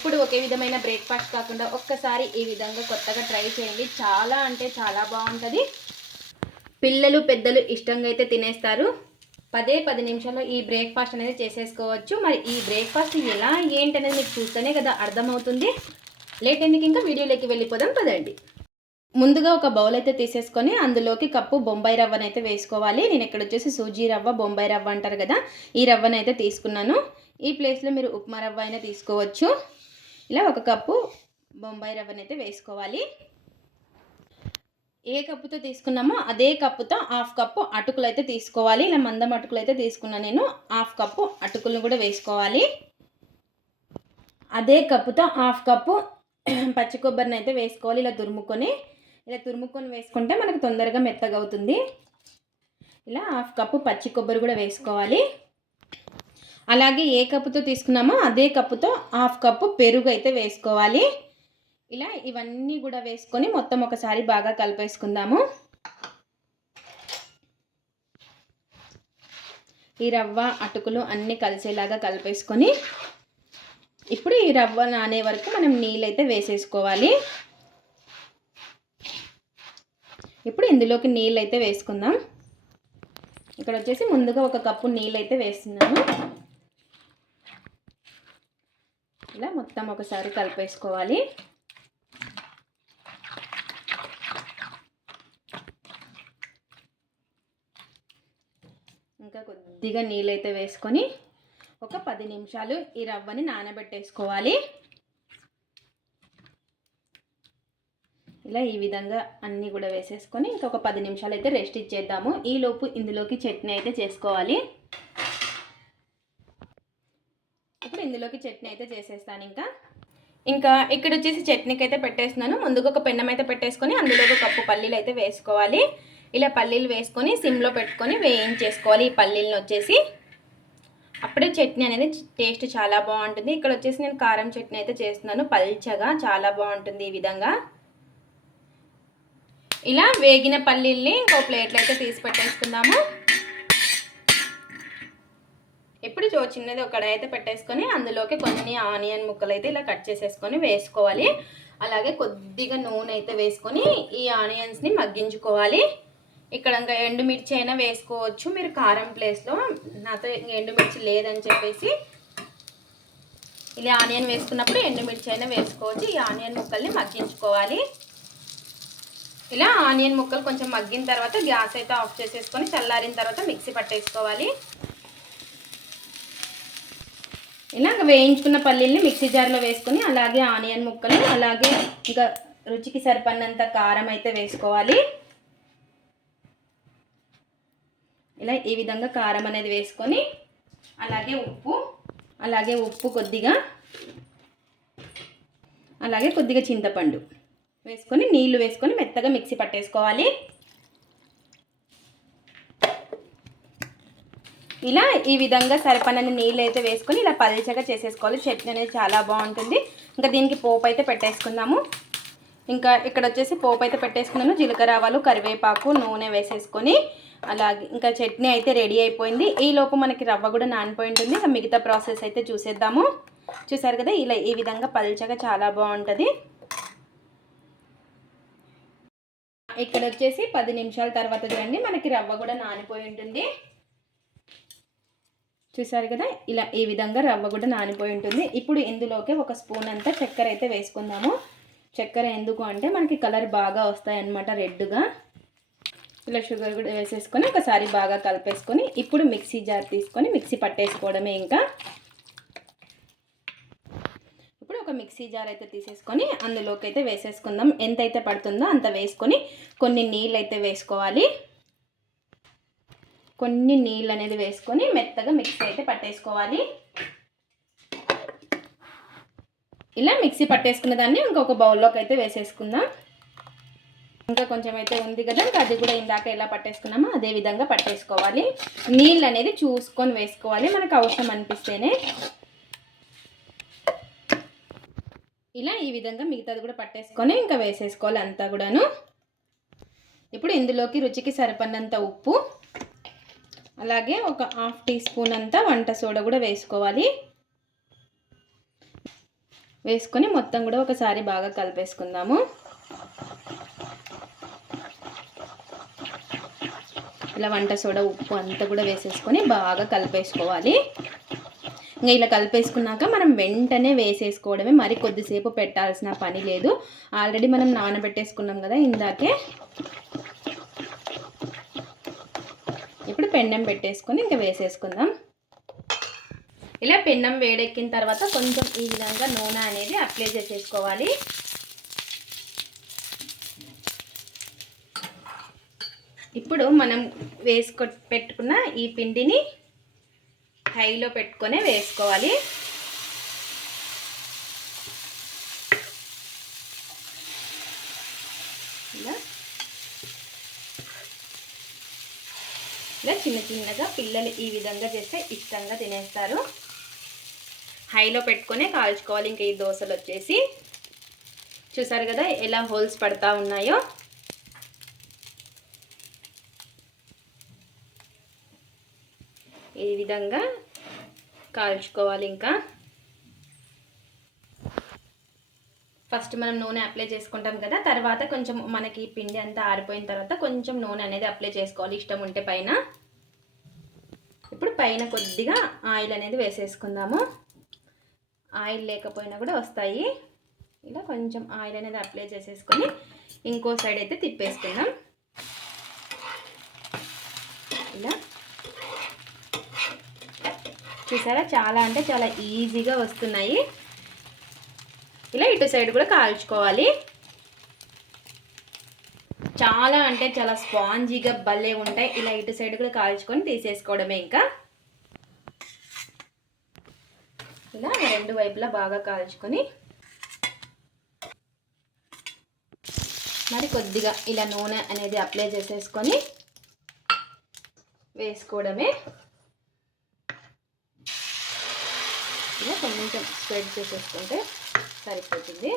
ఇప్పుడు ఒకే విధమైన బ్రేక్ఫాస్ట్ కాకుండా ఒక్కసారి ఈ విధంగా కొత్తగా ట్రై చేయండి. చాలా అంటే చాలా బాగుంటుంది. పిల్లలు పెద్దలు ఇష్టంగా అయితే తినేస్తారు. పదే పది నిమిషాల్లో ఈ బ్రేక్ఫాస్ట్ అనేది చేసేసుకోవచ్చు. మరి ఈ బ్రేక్ఫాస్ట్ ఎలా ఏంటనేది మీకు చూస్తేనే కదా అర్థమవుతుంది. లేట్ ఎందుకు ఇంకా వీడియోలోకి వెళ్ళిపోదాం పదండి. ముందుగా ఒక బౌల్ అయితే తీసేసుకొని అందులోకి కప్పు బొంబాయి రవ్వను అయితే వేసుకోవాలి. నేను ఇక్కడ వచ్చేసి సూజీ రవ్వ బొంబాయి రవ్వ అంటారు కదా ఈ రవ్వను అయితే తీసుకున్నాను. ఈ ప్లేస్లో మీరు ఉప్మా రవ్వ అయినా తీసుకోవచ్చు. ఇలా ఒక కప్పు బొంబాయి రవ్వను అయితే వేసుకోవాలి. ఏ కప్పుతో తీసుకున్నామో అదే కప్పుతో హాఫ్ కప్పు అటుకులు అయితే తీసుకోవాలి. ఇలా మందం అటుకులు అయితే తీసుకున్నాను నేను హాఫ్ కప్పు అటుకులను కూడా వేసుకోవాలి. అదే కప్పుతో హాఫ్ కప్పు పచ్చి కొబ్బరిని అయితే వేసుకోవాలి. ఇలా తురుముకొని ఇలా తురుముకొని వేసుకుంటే మనకు తొందరగా మెత్తగా అవుతుంది. ఇలా హాఫ్ కప్పు పచ్చి కొబ్బరి కూడా వేసుకోవాలి. అలాగే ఏ కప్పుతో తీసుకున్నామో అదే కప్పుతో హాఫ్ కప్పు పెరుగు అయితే వేసుకోవాలి. ఇలా ఇవన్నీ కూడా వేసుకొని మొత్తం ఒకసారి బాగా కలిపేసుకుందాము. ఈ రవ్వ అటుకులు అన్నీ కలిసేలాగా కలిపేసుకొని ఇప్పుడు ఈ రవ్వ నానే వరకు మనం నీళ్ళైతే వేసేసుకోవాలి. ఇప్పుడు ఇందులోకి నీళ్ళు అయితే వేసుకుందాం. ఇక్కడ వచ్చేసి ముందుగా ఒక కప్పు నీళ్ళు అయితే ఇట్లా మొత్తం ఒకసారి కలిపేసుకోవాలి. ఇంకా కొద్దిగా నీళ్ళైతే వేసుకొని ఒక పది నిమిషాలు ఈ రవ్వని నానబెట్టేసుకోవాలి. ఇలా ఈ విధంగా అన్నీ కూడా వేసేసుకొని ఇంకొక పది నిమిషాలు అయితే రెస్ట్ ఇచ్చేద్దాము. ఈలోపు ఇందులోకి చట్నీ అయితే చేసుకోవాలి. ఇప్పుడు ఇందులోకి చట్నీ అయితే చేసేస్తాను ఇంకా. ఇంకా ఇక్కడ వచ్చేసి చట్నీకి అయితే పెట్టేస్తున్నాను. ముందుగా ఒక పెన్నం అయితే పెట్టేసుకొని అందులో ఒక కప్పు పల్లీలు అయితే వేసుకోవాలి. ఇలా పల్లీలు వేసుకొని సిమ్లో పెట్టుకొని వేయించేసుకోవాలి ఈ పల్లీలను వచ్చేసి. అప్పుడే చట్నీ అనేది టేస్ట్ చాలా బాగుంటుంది. ఇక్కడ వచ్చేసి నేను కారం చట్నీ అయితే చేస్తున్నాను. పల్చగా చాలా బాగుంటుంది ఈ విధంగా. ఇలా వేగిన పల్లీల్ని ఇంకో ప్లేట్లో అయితే తీసి పెట్టేసుకుందాము. ఇప్పుడు చో చిన్నది ఒక అయితే పెట్టేసుకొని అందులోకి కొన్ని ఆనియన్ ముక్కలు అయితే ఇలా కట్ చేసేసుకొని వేసుకోవాలి. అలాగే కొద్దిగా నూనె అయితే వేసుకొని ఈ ఆనియన్స్ని మగ్గించుకోవాలి. ఇక్కడ ఇంకా ఎండుమిర్చి అయినా వేసుకోవచ్చు. మీరు కారం ప్లేస్లో నాతో ఎండుమిర్చి లేదని చెప్పేసి ఇలా ఆనియన్ వేసుకున్నప్పుడు ఎండుమిర్చి అయినా వేసుకోవచ్చు. ఈ ఆనియన్ ముక్కల్ని మగ్గించుకోవాలి. ఇలా ఆనియన్ ముక్కలు కొంచెం మగ్గిన తర్వాత గ్యాస్ అయితే ఆఫ్ చేసేసుకొని చల్లారిన తర్వాత మిక్సీ పట్టేసుకోవాలి. ఇలా వేయించుకున్న పల్లీల్ని మిక్సీ జార్లో వేసుకొని అలాగే ఆనియన్ ముక్కలు అలాగే ఇంకా రుచికి సరిపడినంత కారం అయితే వేసుకోవాలి. ఇలా ఈ విధంగా కారం అనేది వేసుకొని అలాగే ఉప్పు అలాగే ఉప్పు కొద్దిగా అలాగే కొద్దిగా చింతపండు వేసుకొని నీళ్ళు వేసుకొని మెత్తగా మిక్సీ పట్టేసుకోవాలి. ఇలా ఈ విధంగా సరిపడని నీళ్ళు అయితే వేసుకొని ఇలా పల్చగా చేసేసుకోవాలి. చట్నీ అనేది చాలా బాగుంటుంది. ఇంకా దీనికి పోపు అయితే పెట్టేసుకుందాము. ఇంకా ఇక్కడ వచ్చేసి పోపు అయితే పెట్టేసుకున్నాను. జీలకర్ర ఆవాలు కరివేపాకు నూనె వేసేసుకొని అలాగే ఇంకా చట్నీ అయితే రెడీ అయిపోయింది. ఈ లోపు మనకి రవ్వ కూడా నానిపోయి ఉంటుంది. ఇంకా మిగతా ప్రాసెస్ అయితే చూసేద్దాము. చూసారు కదా? ఇలా ఈ విధంగా పల్చగా చాలా బాగుంటుంది. ఇక్కడ వచ్చేసి పది నిమిషాల తర్వాత చూడండి. మనకి రవ్వ కూడా నానిపోయి ఉంటుంది. చూసారు కదా? ఇలా ఈ విధంగా రవ్వ కూడా నానిపోయి ఉంటుంది. ఇప్పుడు ఇందులోకి ఒక స్పూన్ అంతా చక్కెర అయితే వేసుకుందాము. చక్కెర ఎందుకు అంటే మనకి కలర్ బాగా వస్తాయి అన్నమాట రెడ్గా. ఇలా షుగర్ కూడా వేసేసుకొని ఒకసారి బాగా కలిపేసుకొని ఇప్పుడు మిక్సీ జార్ తీసుకొని మిక్సీ పట్టేసుకోవడమే ఇంకా. ఇప్పుడు ఒక మిక్సీ జార్ అయితే తీసేసుకొని అందులోకి అయితే వేసేసుకుందాం. ఎంతైతే పడుతుందో అంత వేసుకొని కొన్ని నీళ్ళు అయితే వేసుకోవాలి. కొన్ని నీళ్ళు అనేది వేసుకొని మెత్తగా మిక్సీ అయితే పట్టేసుకోవాలి. ఇలా మిక్సీ పట్టేసుకున్న దాన్ని ఇంకొక బౌల్లోకి అయితే వేసేసుకుందాం. ఇంకా కొంచెం అయితే ఉంది కదా ఇంకా అది కూడా ఇందాక ఎలా పట్టేసుకున్నామో అదే విధంగా పట్టేసుకోవాలి. నీళ్ళు అనేది చూసుకొని వేసుకోవాలి మనకు అవసరం అనిపిస్తేనే. ఇలా ఈ విధంగా మిగతాది కూడా పట్టేసుకొని ఇంకా వేసేసుకోవాలి అంతా కూడాను. ఇప్పుడు ఇందులోకి రుచికి సరిపడినంత ఉప్పు అలాగే ఒక హాఫ్ టీ స్పూన్ అంతా వంట సోడా కూడా వేసుకోవాలి. వేసుకొని మొత్తం కూడా ఒకసారి బాగా కలిపేసుకుందాము. ఇలా వంట సోడా ఉప్పు అంతా కూడా వేసేసుకొని బాగా కలిపేసుకోవాలి. ఇంకా ఇలా కలిపేసుకున్నాక మనం వెంటనే వేసేసుకోవడమే మరి కొద్దిసేపు పెట్టాల్సిన పని లేదు. ఆల్రెడీ మనం నానబెట్టేసుకున్నాం కదా ఇందాకే. ఇప్పుడు పెండం పెట్టేసుకొని ఇంకా వేసేసుకుందాం. ఇలా పెన్నం వేడెక్కిన తర్వాత కొంచెం ఈ విధంగా నూనె అనేది అప్లై చేసేసుకోవాలి. ఇప్పుడు మనం వేసుకో పెట్టుకున్న ఈ పిండిని హైలో పెట్టుకొని వేసుకోవాలి. ఇలా ఇలా చిన్న చిన్నగా పిల్లలు ఈ విధంగా చేస్తే ఇష్టంగా తినేస్తారు. హైలో పెట్టుకొని కాల్చుకోవాలి. ఇంకా ఈ దోశలు వచ్చేసి చూసారు కదా ఎలా హోల్స్ పడతా ఉన్నాయో. ఈ విధంగా కాల్చుకోవాలి ఇంకా. ఫస్ట్ మనం నూనె అప్లై చేసుకుంటాం కదా తర్వాత కొంచెం మనకి పిండి అంతా ఆరిపోయిన తర్వాత కొంచెం నూనె అనేది అప్లై చేసుకోవాలి ఇష్టం ఉంటే పైన. ఇప్పుడు పైన కొద్దిగా ఆయిల్ అనేది వేసేసుకుందాము. ఆయిల్ లేకపోయినా కూడా వస్తాయి. ఇలా కొంచెం ఆయిల్ అనేది అప్లై చేసేసుకొని ఇంకో సైడ్ అయితే తిప్పేసుకుందాం. ఇలా. చూసారా? చాలా అంటే చాలా ఈజీగా వస్తున్నాయి. ఇలా ఇటు సైడ్ కూడా కాల్చుకోవాలి. చాలా అంటే చాలా స్పాంజీగా భలే ఉంటాయి. ఇలా ఇటు సైడ్ కూడా కాల్చుకొని తీసేసుకోవడమే ఇంకా. ఇలా రెండు వైపులా బాగా కాల్చుకొని మరి కొద్దిగా ఇలా నూనె అనేది అప్లై చేసేసుకొని వేసుకోవడమే. ఇలా కొంచెం స్ప్రెడ్ చేసేసుకుంటే సరిపోతుంది.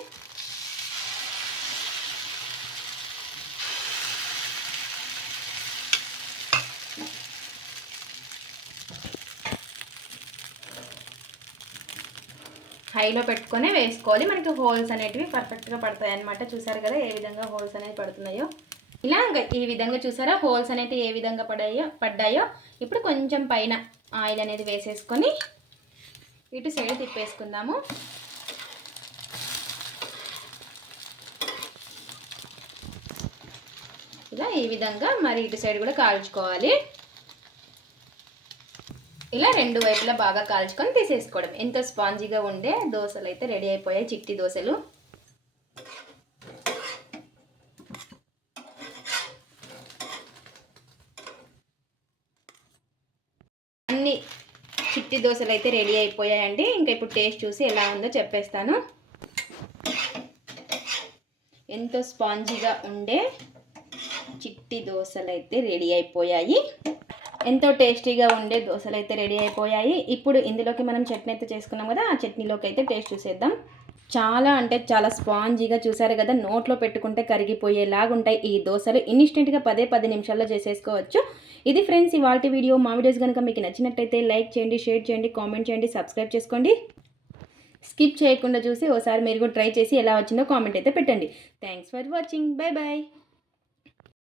హైలో పెట్టుకొని వేసుకోవాలి. మనకి హోల్స్ అనేటివి పర్ఫెక్ట్గా పడతాయి అనమాట చూసారు కదా ఏ విధంగా హోల్స్ అనేవి పడుతున్నాయో. ఇలా ఈ విధంగా చూసారా? హోల్స్ అనేవి ఏ విధంగా పడాయో పడ్డాయో. ఇప్పుడు కొంచెం పైన ఆయిల్ అనేది వేసేసుకొని ఇటు సైడ్ తిప్పేసుకుందాము. ఇలా ఈ విధంగా మరి ఇటు సైడ్ కూడా కాల్చుకోవాలి. ఇలా రెండు వైపులా బాగా కాల్చుకొని తీసేసుకోవడం. ఎంత స్పాంజీగా ఉండే దోశలు అయితే రెడీ అయిపోయాయి చిట్టి దోశలు. అన్ని చిట్టి దోశలు అయితే రెడీ అయిపోయాయండి. ఇంకా ఇప్పుడు టేస్ట్ చూసి ఎలా ఉందో చెప్పేస్తాను. ఎంతో స్పాంజీగా ఉండే చిట్టి దోశలు అయితే రెడీ అయిపోయాయి. ఎంతో టేస్టీగా ఉండే దోశలు అయితే రెడీ అయిపోయాయి. ఇప్పుడు ఇందులోకి మనం చట్నీ అయితే చేసుకున్నాం కదా ఆ చట్నీలోకి అయితే టేస్ట్ చూసేద్దాం. చాలా అంటే చాలా స్పాంజీగా చూసారు కదా నోట్లో పెట్టుకుంటే కరిగిపోయేలాగా ఉంటాయి ఈ దోశలు. ఇన్స్టెంట్గా పదే పది నిమిషాల్లో చేసేసుకోవచ్చు. ఇది ఫ్రెండ్స్ ఇవాళ వీడియో. మా వీడియోస్ కనుక మీకు నచ్చినట్టయితే లైక్ చేయండి షేర్ చేయండి కామెంట్ చేయండి సబ్స్క్రైబ్ చేసుకోండి. స్కిప్ చేయకుండా చూసి ఒకసారి మీరు కూడా ట్రై చేసి ఎలా వచ్చిందో కామెంట్ అయితే పెట్టండి. Thanks for watching. Bye bye